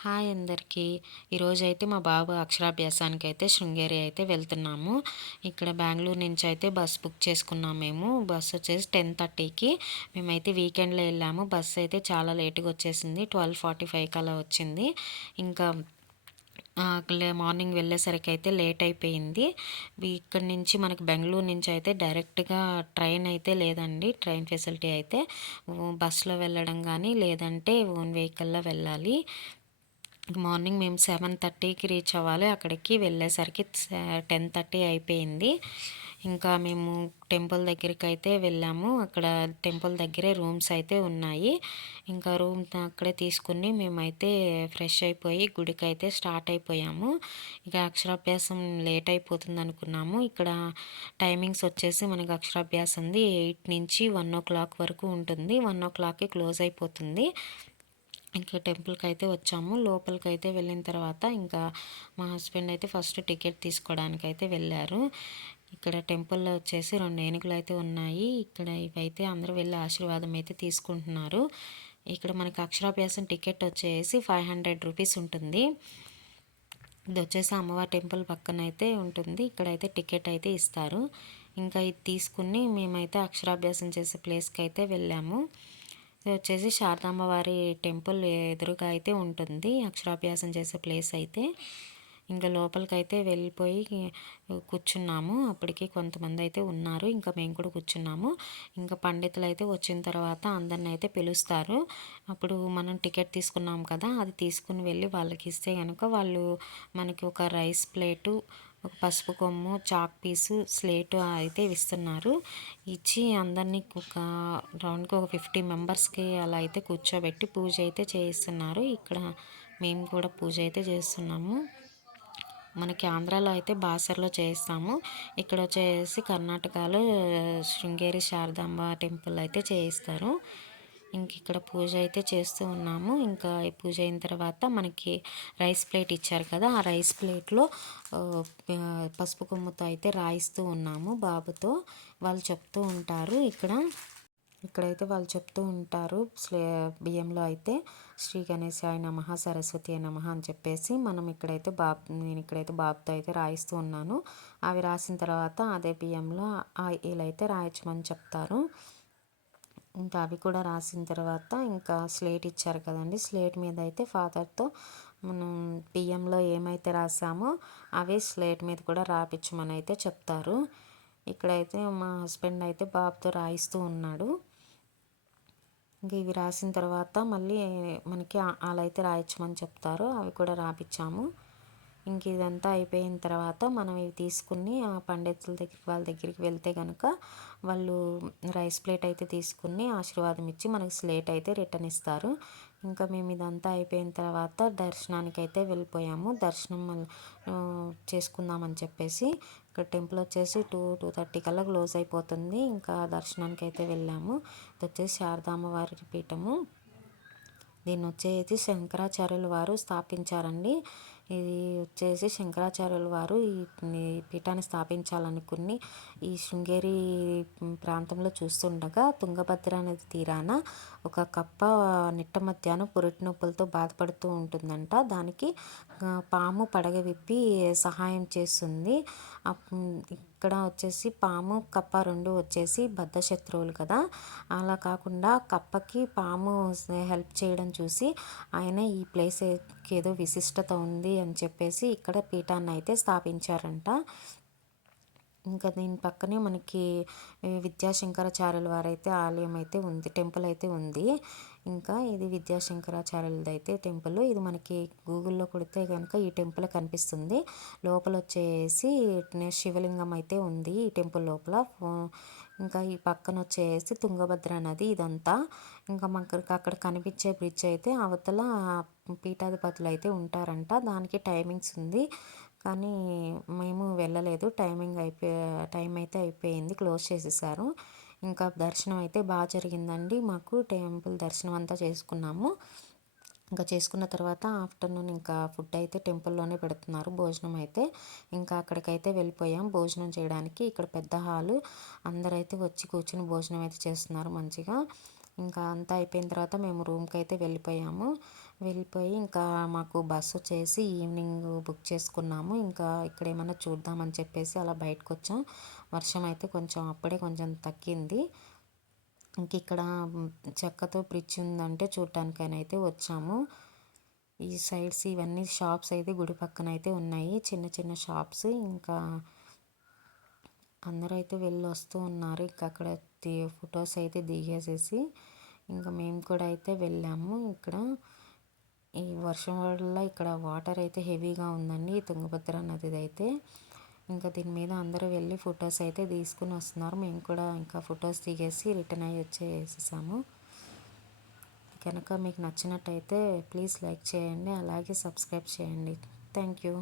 Hi అందరికీ. ఈరోజైతే మా బాబు అక్షరాభ్యాసానికైతే శృంగేరి అయితే వెళ్తున్నాము. ఇక్కడ బెంగుళూరు నుంచి అయితే బస్ బుక్ చేసుకున్నాం మేము. బస్ వచ్చేసి 10:30కి. మేమైతే వీకెండ్‌లో వెళ్ళాము. బస్ అయితే చాలా లేట్‌గా వచ్చేసింది. 12:45కి అలా వచ్చింది. ఇంకా మార్నింగ్ వెళ్ళేసరికైతే లేట్ అయిపోయింది. ఇక్కడి నుంచి మనకి బెంగుళూరు నుంచి అయితే డైరెక్ట్‌గా ట్రైన్ అయితే లేదండి. ట్రైన్ ఫెసిలిటీ అయితే బస్‌లో వెళ్ళడం గానీ, లేదంటే ఓన్ వెహికల్‌లో వెళ్ళాలి. మార్నింగ్ మేము 7:30కి రీచ్ అవ్వాలి. అక్కడికి వెళ్ళేసరికి 10:30 అయిపోయింది. ఇంకా మేము టెంపుల్ దగ్గరికైతే వెళ్ళాము. అక్కడ టెంపుల్ దగ్గరే రూమ్స్ అయితే ఉన్నాయి. ఇంకా రూమ్ అక్కడే తీసుకుని మేమైతే ఫ్రెష్ అయిపోయి గుడికైతే స్టార్ట్ అయిపోయాము. ఇక అక్షరాభ్యాసం లేట్ అయిపోతుంది అనుకున్నాము. ఇక్కడ టైమింగ్స్ వచ్చేసి మనకి అక్షరాభ్యాసంది 8 నుంచి 1:00 వరకు ఉంటుంది. 1:00కి క్లోజ్ అయిపోతుంది. ఇంకా టెంపుల్కి అయితే వచ్చాము. లోపలికైతే వెళ్ళిన తర్వాత ఇంకా మా హస్బెండ్ అయితే ఫస్ట్ టికెట్ తీసుకోవడానికి అయితే వెళ్ళారు. ఇక్కడ టెంపుల్లో వచ్చేసి 2 ఏనుగులు అయితే ఉన్నాయి. ఇక్కడ ఇవైతే అందరూ వెళ్ళి ఆశీర్వాదం అయితే తీసుకుంటున్నారు. ఇక్కడ మనకి అక్షరాభ్యాసం టికెట్ వచ్చేసి 500 రూపీస్ ఉంటుంది. ఇది వచ్చేసి అమ్మవారి టెంపుల్ పక్కన అయితే ఉంటుంది. ఇక్కడైతే టికెట్ అయితే ఇస్తారు. ఇంకా ఇది తీసుకుని మేమైతే అక్షరాభ్యాసం చేసే ప్లేస్కి అయితే వెళ్ళాము. ఇది వచ్చేసి శారదాంబ వారి టెంపుల్ ఎదురుగా అయితే ఉంటుంది అక్షరాభ్యాసం చేసే ప్లేస్ అయితే. ఇంకా లోపలికైతే వెళ్ళిపోయి కూర్చున్నాము. అప్పటికి కొంతమంది అయితే ఉన్నారు. ఇంకా మేము కూడా కూర్చున్నాము. ఇంకా పండితులు అయితే వచ్చిన తర్వాత అందరిని అయితే పిలుస్తారు. అప్పుడు మనం టికెట్ తీసుకున్నాం కదా, అది తీసుకుని వెళ్ళి వాళ్ళకి ఇస్తే కనుక వాళ్ళు మనకి ఒక రైస్ ప్లేటు, ఒక పసుపు కొమ్ము, చాక్ పీసు, స్లేటు అయితే ఇస్తున్నారు. ఇచ్చి అందరినీ ఒక రౌండ్కి ఒక 50 మెంబర్స్కి అలా అయితే కూర్చోబెట్టి పూజ అయితే చేయిస్తున్నారు. ఇక్కడ మేము కూడా పూజ అయితే చేస్తున్నాము. మనకి ఆంధ్రాలో అయితే బాసర్లో చేయిస్తాము. ఇక్కడ వచ్చేసి కర్ణాటకలో శృంగేరి శారదాంబ టెంపుల్ అయితే చేయిస్తారు. ఇంక ఇక్కడ పూజ అయితే చేస్తూ ఉన్నాము. ఇంకా ఈ పూజ అయిన తర్వాత మనకి రైస్ ప్లేట్ ఇచ్చారు కదా, ఆ రైస్ ప్లేట్లో పసుపు కొమ్ముతో అయితే రాయిస్తూ ఉన్నాము బాబుతో. వాళ్ళు చెప్తూ ఉంటారు ఇక్కడైతే వాళ్ళు చెప్తూ ఉంటారు బియ్యంలో అయితే శ్రీ గణేశాయ నమః, సరస్వతి నమః అని చెప్పేసి నేను ఇక్కడైతే బాబుతో అయితే రాయిస్తూ ఉన్నాను. అవి రాసిన తర్వాత అదే బియ్యంలో వీళ్ళైతే రాయించమని చెప్తారు. ఇంకా అవి కూడా రాసిన తర్వాత ఇంకా స్లేట్ ఇచ్చారు కదండి, స్లేట్ మీద అయితే ఫాదర్తో మనం బియ్యంలో ఏమైతే రాసామో అవే స్లేట్ మీద కూడా రాపించమని అయితే చెప్తారు. ఇక్కడైతే మా హస్బెండ్ అయితే బాబుతో రాయిస్తూ ఉన్నాడు. ఇంక ఇవి రాసిన తర్వాత మళ్ళీ మనకి అలా అయితే రాయించమని చెప్తారు. అవి కూడా రాపించాము. ఇంక ఇదంతా అయిపోయిన తర్వాత మనం ఇవి తీసుకుని ఆ పండితుల దగ్గరికి వాళ్ళ దగ్గరికి వెళ్తే కనుక వాళ్ళు రైస్ ప్లేట్ అయితే తీసుకుని ఆశీర్వాదం ఇచ్చి మనకి స్లేట్ అయితే రిటర్న్ ఇస్తారు. ఇంకా మేము ఇదంతా అయిపోయిన తర్వాత దర్శనానికి అయితే వెళ్ళిపోయాము. దర్శనం చేసుకుందామని చెప్పేసి ఇక్కడ టెంపుల్ వచ్చేసి 2:30 కల్లా క్లోజ్ అయిపోతుంది. ఇంకా దర్శనానికి అయితే వెళ్ళాము. ఇది వచ్చేసి శారదాంబ వారి పీఠము. దీన్ని వచ్చేసి శంకరాచార్యుల వారు స్థాపించారండి. ఇది వచ్చేసి శంకరాచార్యుల వారు ఈ పీఠాన్ని స్థాపించాలనుకుని ఈ శృంగేరి ప్రాంతంలో చూస్తుండగా తుంగభద్ర నది తీరాన ఒక కప్ప నిట్ట మధ్యాహ్నం పురిటి నొప్పులతో బాధపడుతూ ఉంటుందంట. దానికి పాము పడగ విప్పి సహాయం చేస్తుంది. ఇక్కడ వచ్చేసి పాము కప్ప రెండు వచ్చేసి బద్ధ శత్రువులు కదా, అలా కాకుండా కప్పకి పాము హెల్ప్ చేయడం చూసి ఆయన ఈ ప్లేస్ ఏదో విశిష్టత ఉంది అని చెప్పేసి ఇక్కడ పీఠాన్ని అయితే స్థాపించారంట. ఇంకా దీని పక్కనే మనకి విద్యాశంకరాచార్యుల వారైతే ఆలయం అయితే ఉంది, టెంపుల్ అయితే ఉంది. ఇంకా ఇది విద్యాశంకరాచార్యులది అయితే టెంపుల్. ఇది మనకి గూగుల్లో కొడితే కనుక ఈ టెంపుల్ కనిపిస్తుంది. లోపల వచ్చేసి శివలింగం అయితే ఉంది ఈ టెంపుల్ లోపల. ఇంకా ఈ పక్కన వచ్చేసి తుంగభద్ర నది ఇదంతా. ఇంకా మనకు అక్కడ కనిపించే బ్రిడ్జ్ అయితే అవతల పీఠాధిపతులు అయితే ఉంటారంట. దానికి టైమింగ్స్ ఉంది, కానీ మేము వెళ్ళలేదు. టైం అయితే అయిపోయింది, క్లోజ్ చేసేసారు. ఇంకా దర్శనం అయితే బాగా జరిగిందండి. మాకు టెంపుల్ దర్శనం అంతా చేసుకున్నాము. ఇంకా చేసుకున్న తర్వాత ఆఫ్టర్నూన్ ఇంకా ఫుడ్ అయితే టెంపుల్లోనే పెడుతున్నారు, భోజనం అయితే. ఇంకా అక్కడికైతే వెళ్ళిపోయాం భోజనం చేయడానికి. ఇక్కడ పెద్ద హాలు, అందరైతే వచ్చి కూర్చుని భోజనం అయితే చేస్తున్నారు మంచిగా. ఇంకా అంతా అయిపోయిన తర్వాత మేము రూమ్కి అయితే వెళ్ళిపోయాము. వెళ్ళిపోయి ఇంకా మాకు బస్సు వచ్చేసి ఈవినింగ్ బుక్ చేసుకున్నాము. ఇంకా ఇక్కడ ఏమన్నా చూద్దామని చెప్పేసి అలా బయటకు వచ్చాం. వర్షం అయితే కొంచెం అప్పుడే కొంచెం తగ్గింది. ఇంక ఇక్కడ చెక్కతో బ్రిడ్జ్ ఉందంటే చూడటానికైనా వచ్చాము. ఈ సైడ్స్ ఇవన్నీ షాప్స్ అయితే గుడి పక్కన అయితే ఉన్నాయి, చిన్న చిన్న షాప్స్. ఇంకా అందరూ అయితే వెళ్ళి వస్తూ ఉన్నారు. ఇంకా అక్కడ ఫొటోస్ అయితే దిగేసేసి ఇంకా మేము కూడా అయితే వెళ్ళాము. ఇక్కడ ఈ వర్షం వల్ల ఇక్కడ వాటర్ అయితే హెవీగా ఉందండి, ఈ తుంగభద్ర నదిది అయితే. ఇంకా దీని మీద అందరూ వెళ్ళి ఫొటోస్ అయితే తీసుకుని వస్తున్నారు. మేము కూడా ఇంకా ఫొటోస్ దిగేసి రిటర్న్ అయ్యి వచ్చేసాము. కనుక మీకు నచ్చినట్టయితే ప్లీజ్ లైక్ చేయండి, అలాగే సబ్స్క్రైబ్ చేయండి. Thank you.